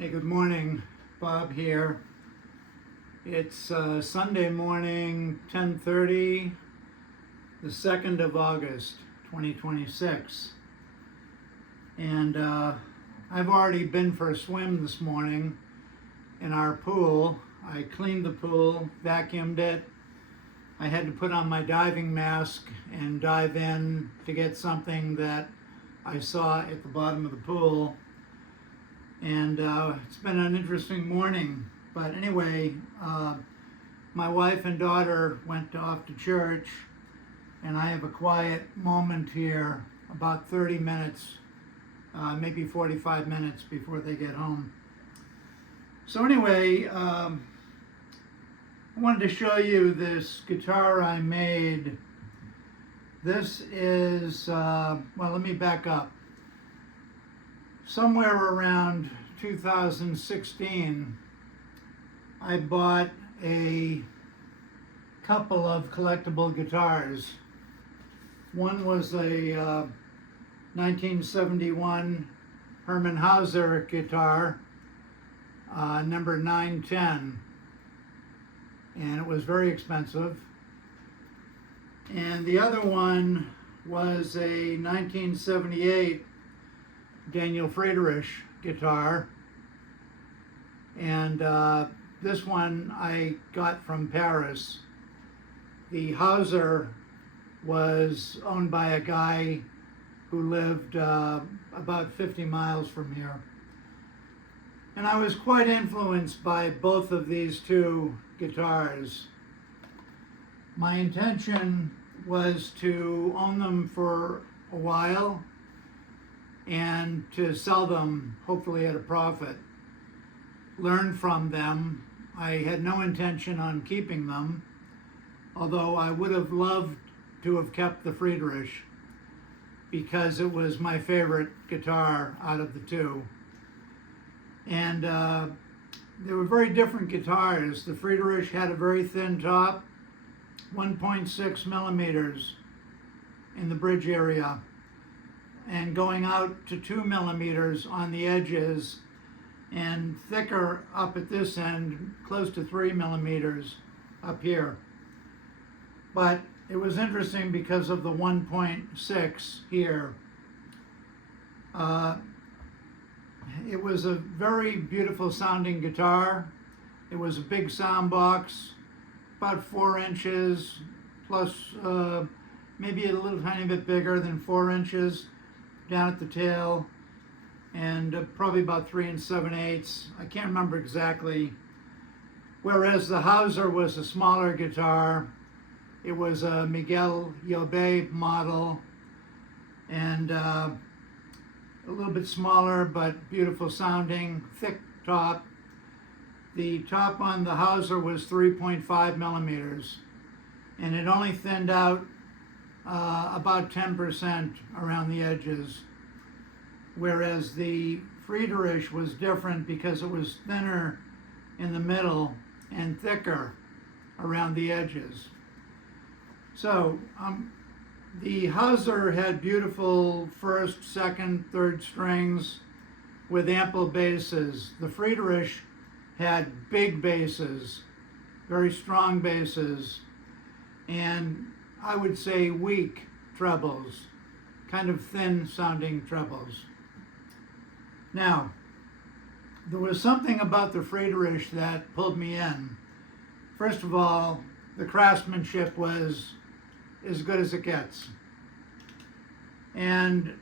Hey, good morning. Bob here. It's Sunday morning, 10:30, the 2nd of August, 2026. And I've already been for a swim this morning in our pool. I cleaned the pool, vacuumed it. I had to put on my diving mask and dive in to get something that I saw at the bottom of the pool. And it's been an interesting morning. But anyway, my wife and daughter went off to church, and I have a quiet moment here, about 30 minutes, maybe 45 minutes before they get home. So anyway, I wanted to show you this guitar I made. This is, well, let me back up. Somewhere around 2016, I bought a couple of collectible guitars. One was a 1971 Herman Hauser guitar, number 910, and it was very expensive. And the other one was a 1978 Daniel Friederich guitar, and this one I got from Paris. The Hauser was owned by a guy who lived about 50 miles from here, and I was quite influenced by both of these two guitars. My intention was to own them for a while and to sell them, hopefully at a profit. Learn from them. I had no intention on keeping them, although I would have loved to have kept the Friederich because it was my favorite guitar out of the two. And they were very different guitars. The Friederich had a very thin top, 1.6 millimeters in the bridge area, and going out to 2 millimeters on the edges, and thicker up at this end, close to 3 millimeters up here. But it was interesting because of the 1.6 here. It was a very beautiful sounding guitar. It was a big sound box, about 4 inches, plus maybe a little tiny bit bigger than 4 inches down at the tail, and probably about 3 7/8. I can't remember exactly. Whereas the Hauser was a smaller guitar. It was a Miguel Yobe model, and a little bit smaller but beautiful sounding, thick top. The top on the Hauser was 3.5 millimeters, and it only thinned out about 10% around the edges, whereas the Friederich was different because it was thinner in the middle and thicker around the edges. So the Hauser had beautiful first, second, third strings with ample basses. The Friederich had big basses, very strong basses, and I would say weak trebles, kind of thin sounding trebles. Now, there was something about the Friederich that pulled me in. First of all, the craftsmanship was as good as it gets. And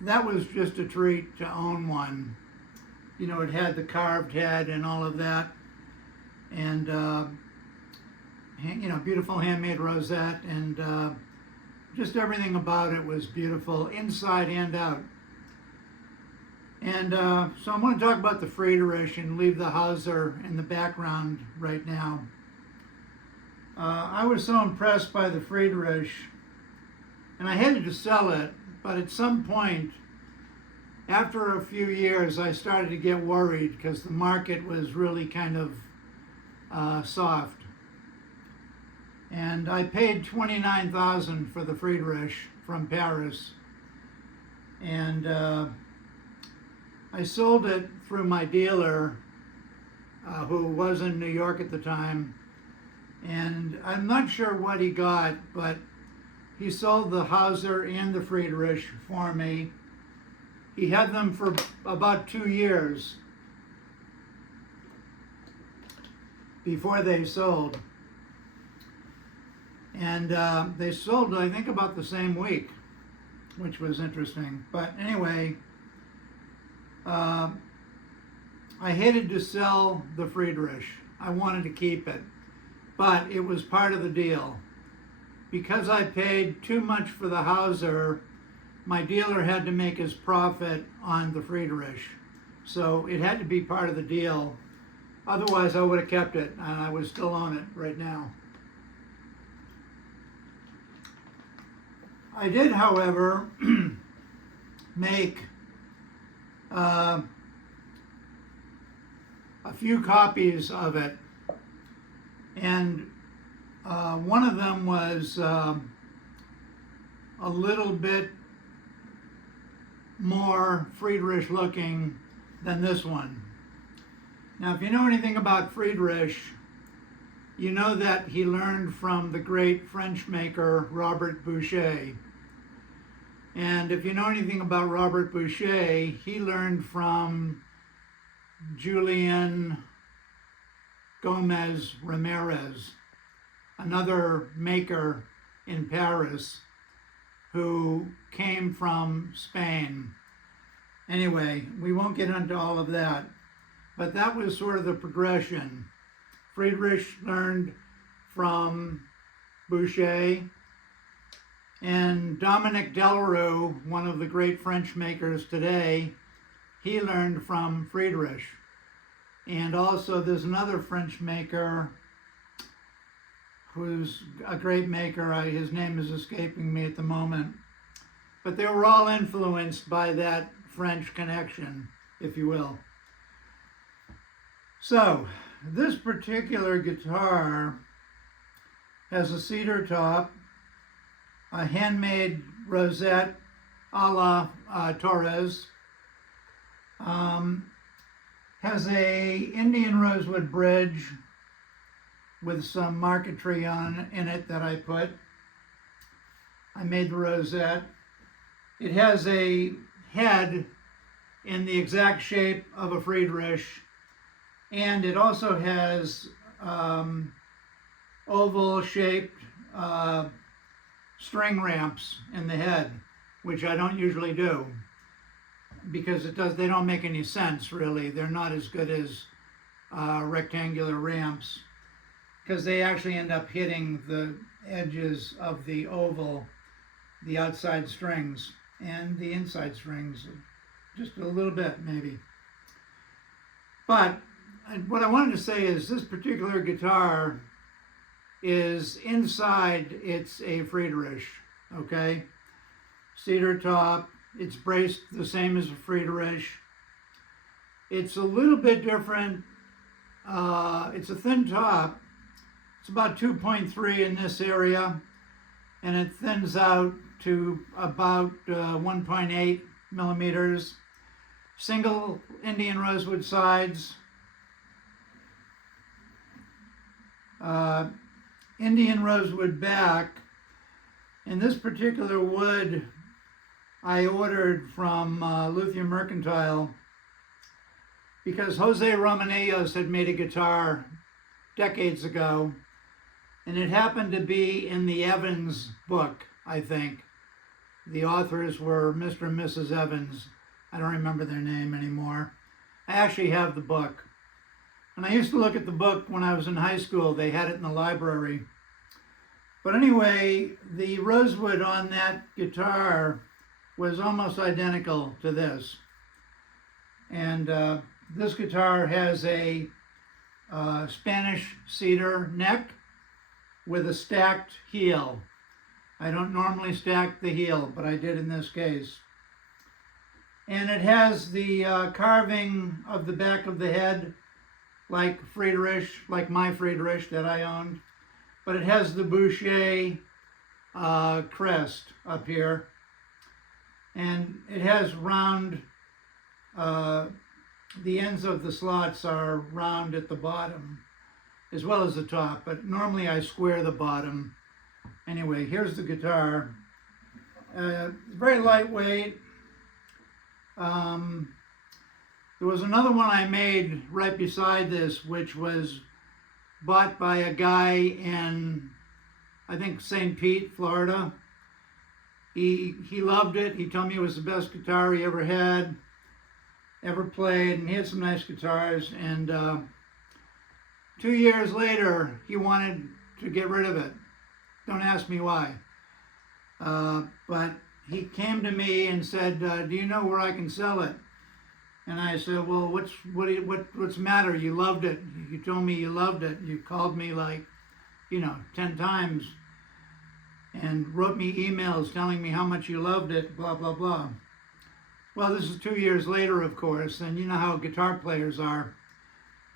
that was just a treat to own one. You know, it had the carved head and all of that, and beautiful handmade rosette, and just everything about it was beautiful, inside and out. And so I'm going to talk about the Friederich and leave the Hauser in the background right now. I was so impressed by the Friederich, and I hated to sell it, but at some point, after a few years, I started to get worried because the market was really kind of soft. And I paid $29,000 for the Friederich from Paris. And I sold it through my dealer, who was in New York at the time, and I'm not sure what he got, but he sold the Hauser and the Friederich for me. He had them for about 2 years before they sold. And they sold, I think, about the same week, which was interesting. But anyway, I hated to sell the Friederich. I wanted to keep it, but it was part of the deal. Because I paid too much for the Hauser, my dealer had to make his profit on the Friederich. So it had to be part of the deal. Otherwise, I would have kept it, and I would still own it right now. I did, however, make a few copies of it, and one of them was a little bit more Friedrich looking than this one. Now, if you know anything about Friedrich, you know that he learned from the great French maker Robert Bouchet. And if you know anything about Robert Bouchet, he learned from Julian Gomez Ramirez, another maker in Paris who came from Spain. Anyway, we won't get into all of that, but that was sort of the progression. Friedrich learned from Bouchet, and Dominique Delarue, one of the great French makers today, he learned from Friedrich. And also there's another French maker who's a great maker. His name is escaping me at the moment. But they were all influenced by that French connection, if you will. So, this particular guitar has a cedar top, a handmade rosette a la Torres, has a Indian rosewood bridge with some marquetry in it that I put. I made the rosette. It has a head in the exact shape of a Friedrich, and it also has oval-shaped string ramps in the head, which I don't usually do because they don't make any sense, really. They're not as good as rectangular ramps because they actually end up hitting the edges of the oval, the outside strings and the inside strings, just a little bit maybe. But what I wanted to say is this particular guitar is inside, it's a Friederich, okay? Cedar top, it's braced the same as a Friederich. It's a little bit different. It's a thin top. It's about 2.3 in this area, and it thins out to about 1.8 millimeters. Single Indian rosewood sides. Indian rosewood back. And this particular wood I ordered from Luthier Mercantile because Jose Romanillos had made a guitar decades ago, and it happened to be in the Evans book, I think. The authors were Mr. and Mrs. Evans. I don't remember their name anymore. I actually have the book. And I used to look at the book when I was in high school. They had it in the library. But anyway, the rosewood on that guitar was almost identical to this. And this guitar has a Spanish cedar neck with a stacked heel. I don't normally stack the heel, but I did in this case. And it has the carving of the back of the head like Friederich, like my Friederich that I owned. But it has the Bouchet crest up here. And it has round the ends of the slots are round at the bottom as well as the top, but normally I square the bottom. Anyway, here's the guitar. Very lightweight. There was another one I made right beside this, which was bought by a guy in, I think, St. Pete, Florida. He loved it. He told me it was the best guitar he ever had, ever played, and he had some nice guitars. And 2 years later, he wanted to get rid of it. Don't ask me why. But he came to me and said, do you know where I can sell it? And I said, well, what's the matter? You loved it. You told me you loved it. You called me 10 times and wrote me emails telling me how much you loved it, blah, blah, blah. Well, this is 2 years later, of course, and you know how guitar players are.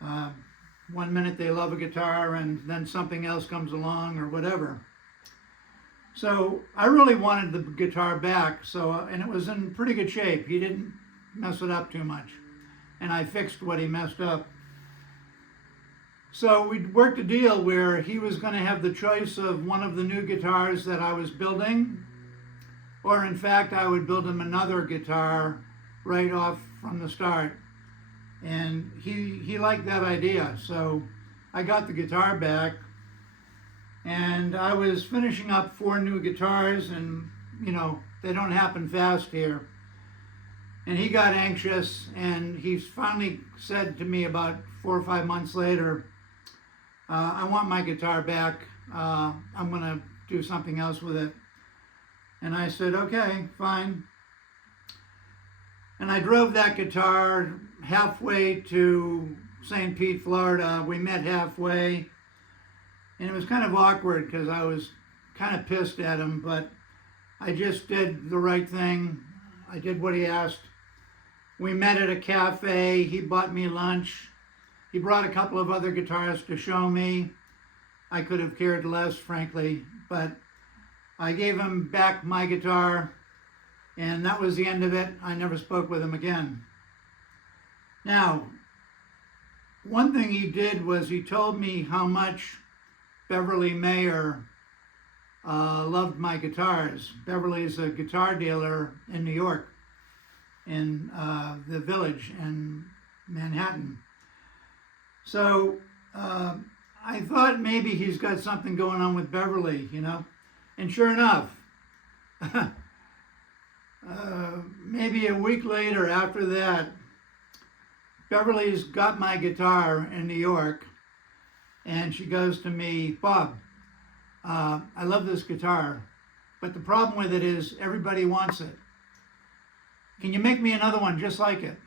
1 minute they love a guitar and then something else comes along or whatever. So I really wanted the guitar back, and it was in pretty good shape. He didn't mess it up too much, and I fixed what he messed up. So we worked a deal where he was going to have the choice of one of the new guitars that I was building, or in fact I would build him another guitar right off from the start. And he liked that idea, so I got the guitar back, and I was finishing up 4 new guitars, and they don't happen fast here. And he got anxious, and he finally said to me about 4 or 5 months later, I want my guitar back. I'm going to do something else with it. And I said, okay, fine. And I drove that guitar halfway to St. Pete, Florida. We met halfway. And it was kind of awkward because I was kind of pissed at him, but I just did the right thing. I did what he asked. We met at a cafe. He bought me lunch. He brought a couple of other guitars to show me. I could have cared less, frankly, but I gave him back my guitar, and that was the end of it. I never spoke with him again. Now, one thing he did was he told me how much Beverly Mayer loved my guitars. Beverly's a guitar dealer in New York, in the Village in Manhattan. So I thought maybe he's got something going on with Beverly, And sure enough, maybe a week later after that, Beverly's got my guitar in New York, and she goes to me, Bob, I love this guitar, but the problem with it is everybody wants it. Can you make me another one just like it?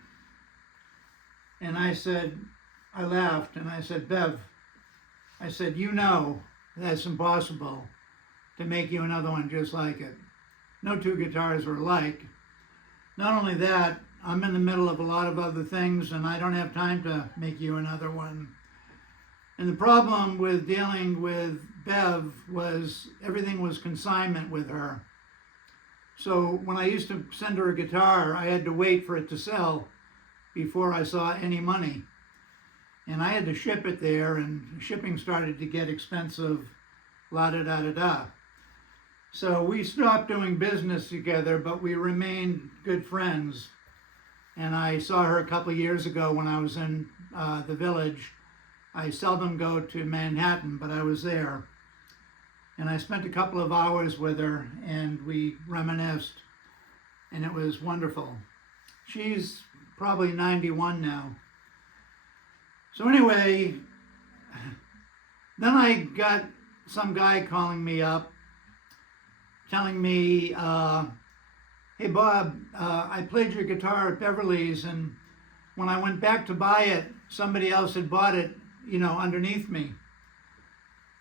And I laughed, and I said, Bev, that's impossible to make you another one just like it. No two guitars are alike. Not only that, I'm in the middle of a lot of other things, and I don't have time to make you another one. And the problem with dealing with Bev was everything was consignment with her. So when I used to send her a guitar, I had to wait for it to sell before I saw any money. And I had to ship it there, and shipping started to get expensive, la-da-da-da-da. So we stopped doing business together, but we remained good friends. And I saw her a couple of years ago when I was in the Village. I seldom go to Manhattan, but I was there. And I spent a couple of hours with her, and we reminisced, and it was wonderful. She's probably 91 now. So anyway, then I got some guy calling me up, telling me, hey Bob, I played your guitar at Beverly's, and when I went back to buy it, somebody else had bought it, underneath me.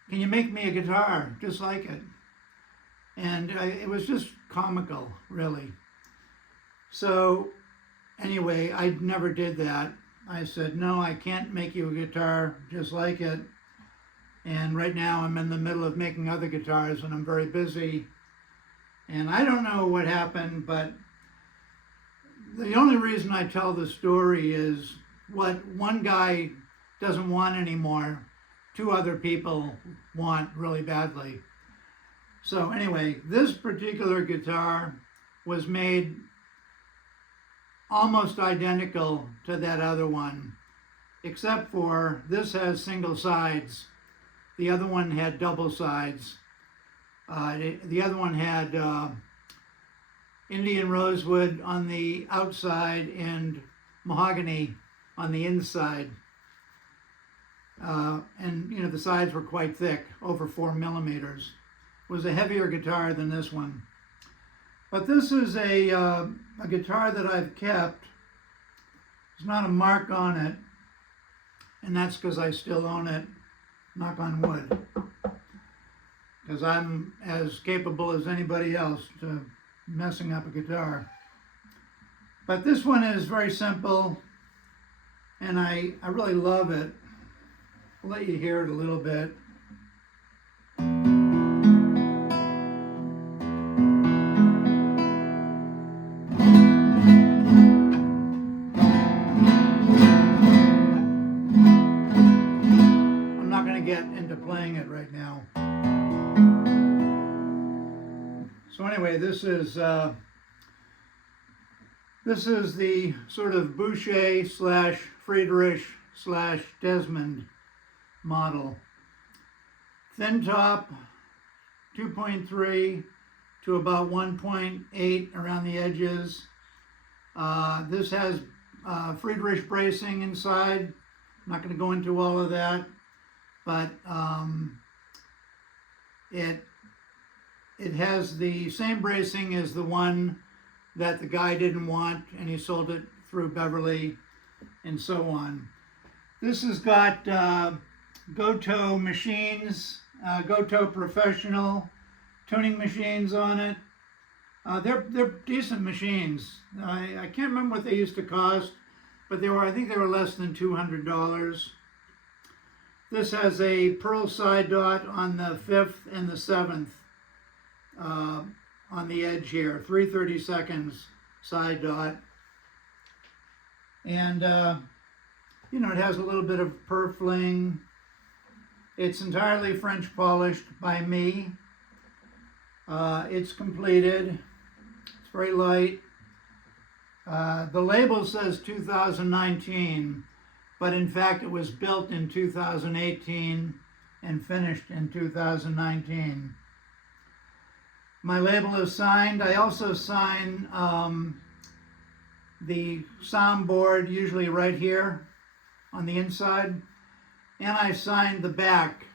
Can you make me a guitar just like it? And it was just comical, really. So anyway, I never did that. I said, no, I can't make you a guitar just like it. And right now I'm in the middle of making other guitars, and I'm very busy. And I don't know what happened, but the only reason I tell the story is what one guy doesn't want anymore, two other people want really badly. So anyway, this particular guitar was made almost identical to that other one, except for this has single sides. The other one had double sides. The other one had Indian rosewood on the outside and mahogany on the inside. And you know, the sides were quite thick, over 4 millimeters. It was a heavier guitar than this one. But this is a guitar that I've kept. There's not a mark on it, and that's because I still own it, knock on wood, because I'm as capable as anybody else to messing up a guitar. But this one is very simple, and I really love it. I'll let you hear it a little bit. I'm not going to get into playing it right now. So anyway, this is the sort of Bouchet / Friederich / Desmond model. Thin top, 2.3 to about 1.8 around the edges. This has Friederich bracing inside. I'm not going to go into all of that, but it has the same bracing as the one that the guy didn't want, and he sold it through Beverly, and so on. This has got Goto machines, Goto professional tuning machines on it. They're decent machines. I can't remember what they used to cost, but I think they were less than $200. This has a pearl side dot on the 5th and the 7th on the edge here, 3/32 side dot. And you know, it has a little bit of purfling. It's entirely French polished by me. It's completed. It's very light. The label says 2019, but in fact it was built in 2018 and finished in 2019. My label is signed. I also sign the soundboard, usually right here on the inside, and I signed the back,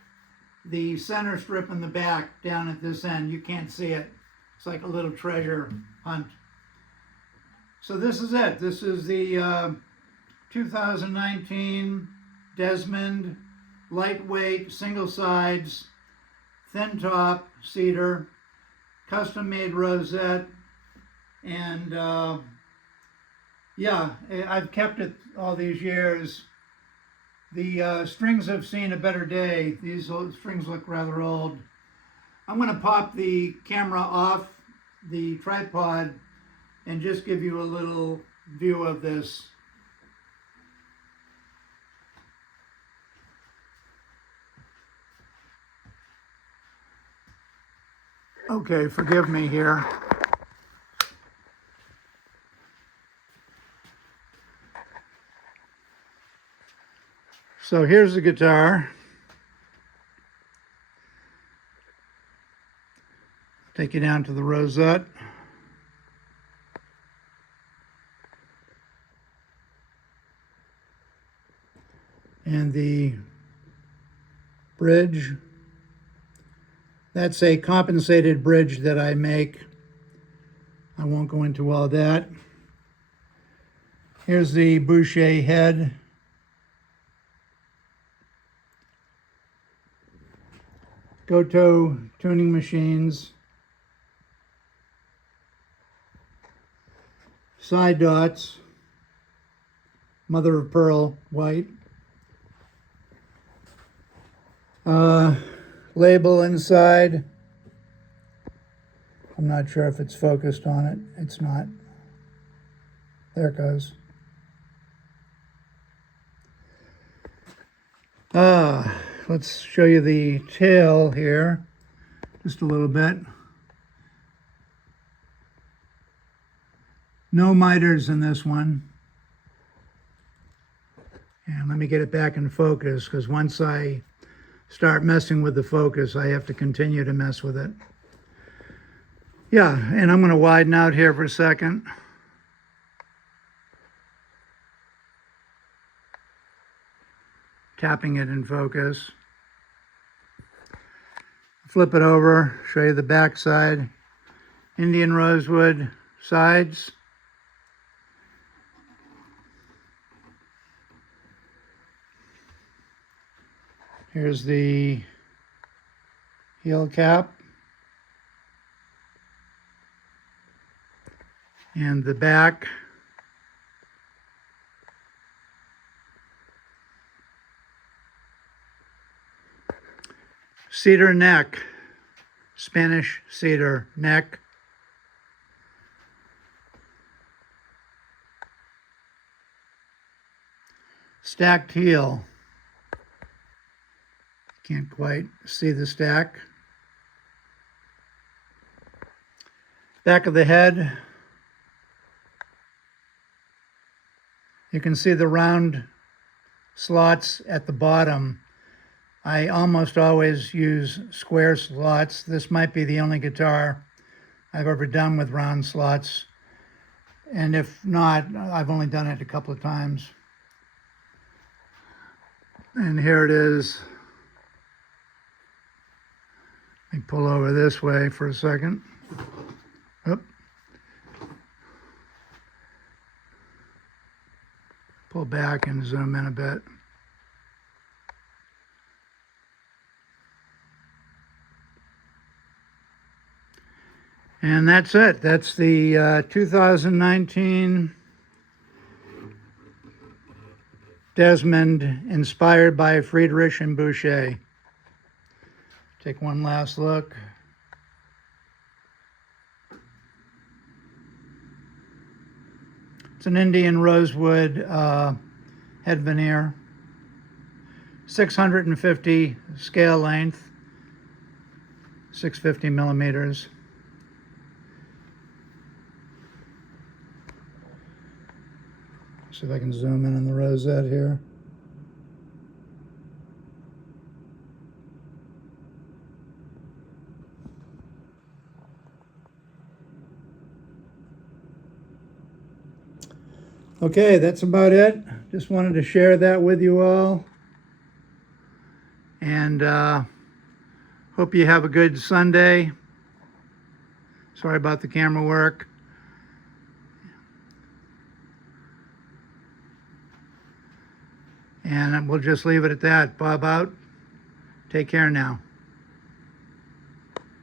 the center strip in the back down at this end. You can't see it. It's like a little treasure hunt. So this is it. This is the 2019 Desmond lightweight single sides, thin top cedar, custom made rosette, and yeah, I've kept it all these years. The strings have seen a better day. These strings look rather old. I'm going to pop the camera off the tripod and just give you a little view of this. Okay, forgive me here. So here's the guitar. Take you down to the rosette. And the bridge. That's a compensated bridge that I make. I won't go into all that. Here's the Bouchet head. Goto tuning machines. Side dots. Mother of pearl, white. Label inside. I'm not sure if it's focused on it. It's not. There it goes. Let's show you the tail here, just a little bit. No miters in this one. And let me get it back in focus, because once I start messing with the focus, I have to continue to mess with it. Yeah, and I'm going to widen out here for a second. Tapping it in focus. Flip it over, show you the back side. Indian rosewood sides. Here's the heel cap. And the back. Cedar neck, Spanish cedar neck. Stacked heel. Can't quite see the stack. Back of the head. You can see the round slots at the bottom. I almost always use square slots. This might be the only guitar I've ever done with round slots. And if not, I've only done it a couple of times. And here it is. Let me pull over this way for a second. Oop. Pull back and zoom in a bit. And that's it. That's the 2019 Desmond, inspired by Friederich and Bouchet. Take one last look. It's an Indian rosewood head veneer. 650 scale length, 650 millimeters. See if I can zoom in on the rosette here. Okay, that's about it. Just wanted to share that with you all. And hope you have a good Sunday. Sorry about the camera work. And we'll just leave it at that. Bob out. Take care now.